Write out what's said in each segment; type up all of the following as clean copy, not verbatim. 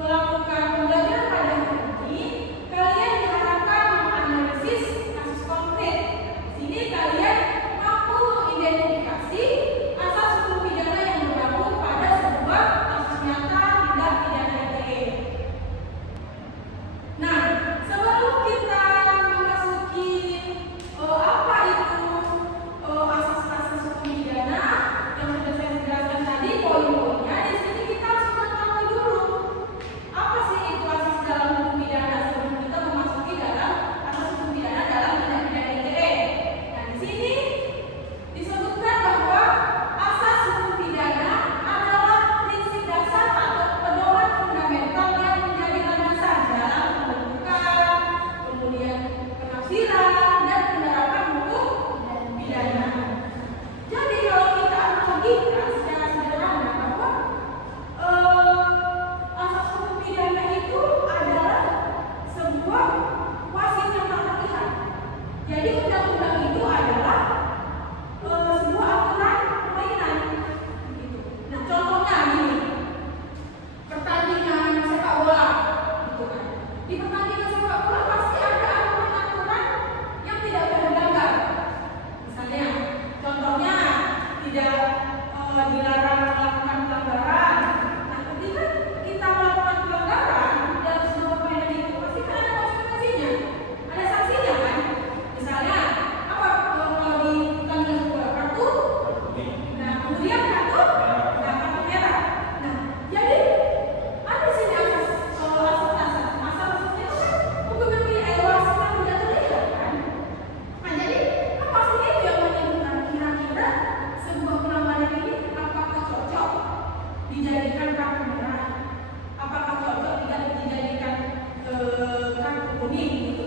melakukan pembelajaran pada hari ini, kalian diharapkan menganalisis kasus konkret. Di sini kalian mampu mengidentifikasi asas hukum pidana yang berlaku pada sebuah kasus nyata tindak pidana ITE. Nah, sebelum kita memasuki apa itu asas-asas hukum pidana yang sudah saya jelaskan tadi, poin-poinnya, di sini kita harus mengetahui dulu apa sih itu asas dalam hukum pidana sebelum kita memasuki dalam asas hukum pidana dalam tindak pidana ITE. Nah, di sini disebutkan bahwa asas hukum pidana adalah prinsip dasar atau pedoman fundamental yang menjadi landasan dalam pembentukan, kemudian penafsiran dan penerapan hukum pidana. Jadi kalau kita analogikan secara sederhana bahwa asas hukum pidana itu adalah sebuah wasit yang tak terlihat. Jadi undang-undang itu adalah sebuah aturan permainan gitu. Nah, contohnya gini, pertandingan sepak bola gitu kan. Di pertandingan sepak bola pasti ada aturan-aturan yang tidak boleh dilanggar. Misalnya, contohnya tidak dilarang melakukan pelanggaran. Nah, ketika kita melakukan pelanggaran dalam sebuah permainan itu pasti kan ada konsekuensinya, ada sanksinya kan. Misalnya apa kalau di pertandingan sepak bola, kartu, nah kemudian kartu merah. Nah, jadi ada di sini asas-asasnya itu kan hukum yang wasit yang tidak terlihat kan. Nah, jadi apa sih itu yang menyebutkan kira-kira sebuah pelanggaran ini apakah cocok dijadikan kartu merah, apakah cocok tidak dijadikan kartu kuning gitu.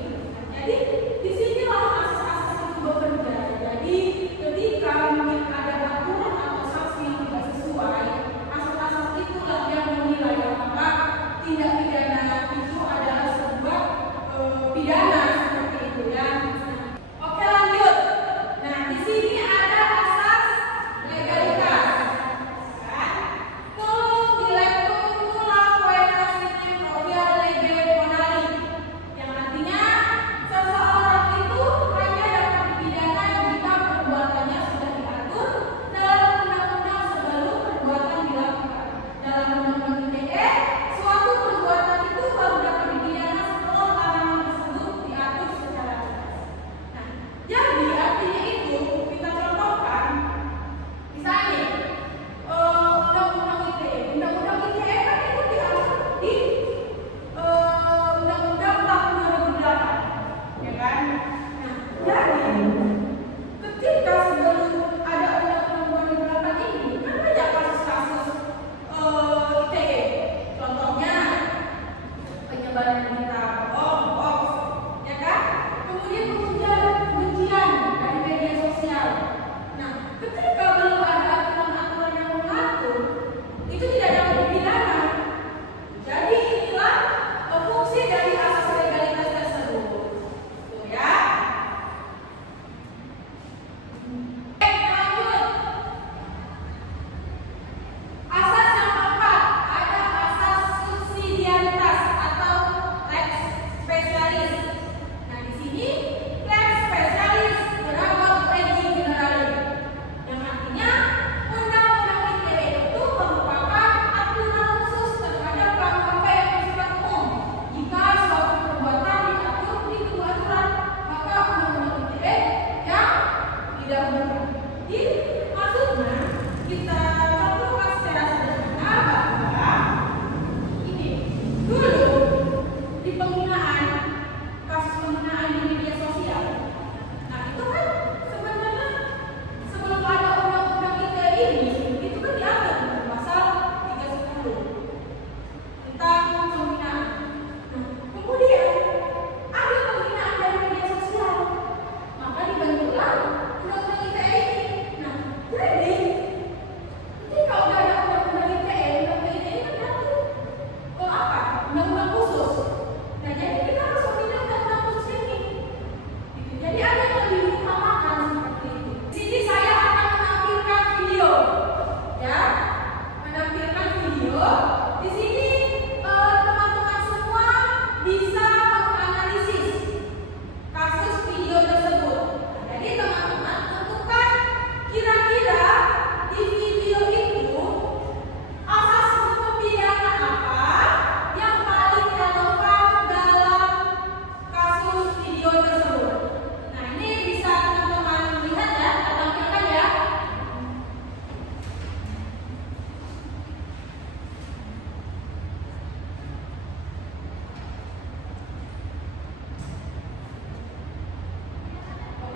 Jadi disinilah asas-asas itu bekerja. Jadi ketika mungkin ada aturan atau sanksi yang tidak sesuai, asas-asas itulah yang menilai apakah tindak pidana itu adalah sebuah pidana seperti itu ya. Oke, lanjut. Nah, di sini ada asas legalitas. Kan? Tolong dilihat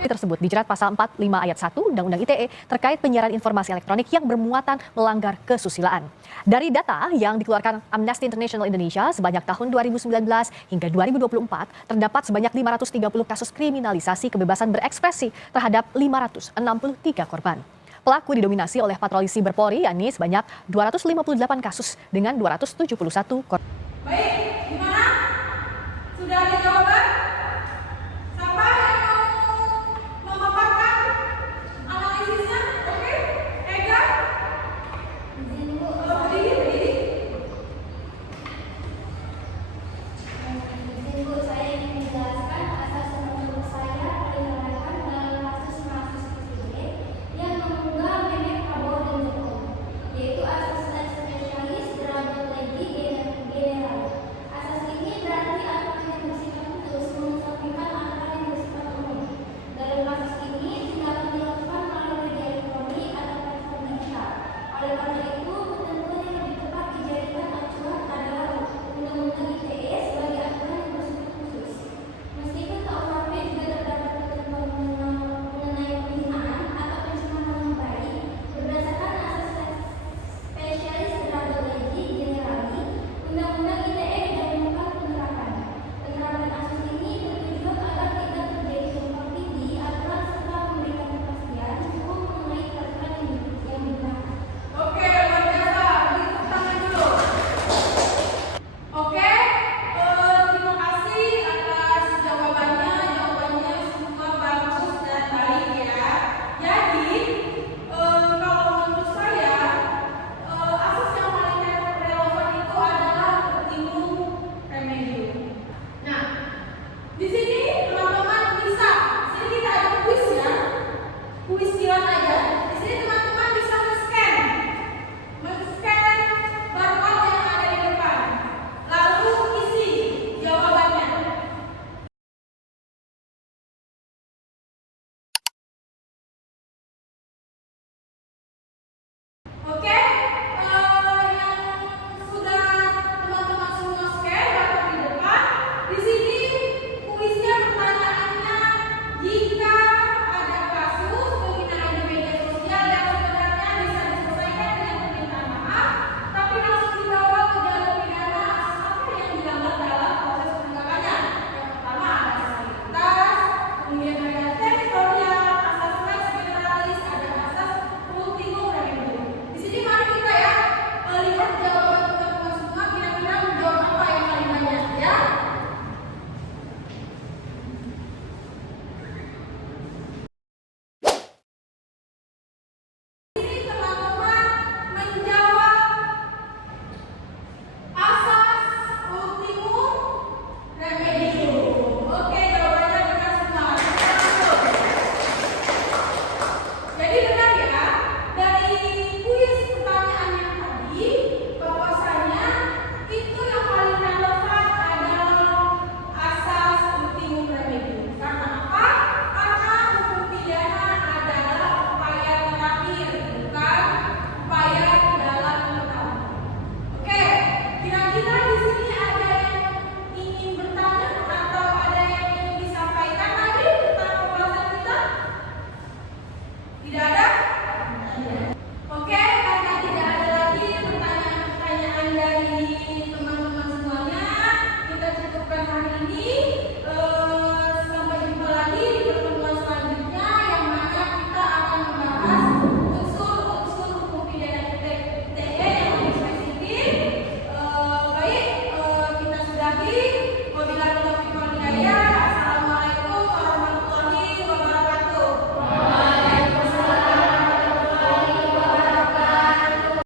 tersebut dijerat pasal 45 ayat 1 Undang-Undang ITE terkait penyiaran informasi elektronik yang bermuatan melanggar kesusilaan. Dari data yang dikeluarkan Amnesty International Indonesia, sebanyak tahun 2019 hingga 2024 terdapat sebanyak 530 kasus kriminalisasi kebebasan berekspresi terhadap 563 korban. Pelaku didominasi oleh patroli siber Polri, yakni sebanyak 258 kasus dengan 271 korban. Baik, gimana? Sudah ada jawaban?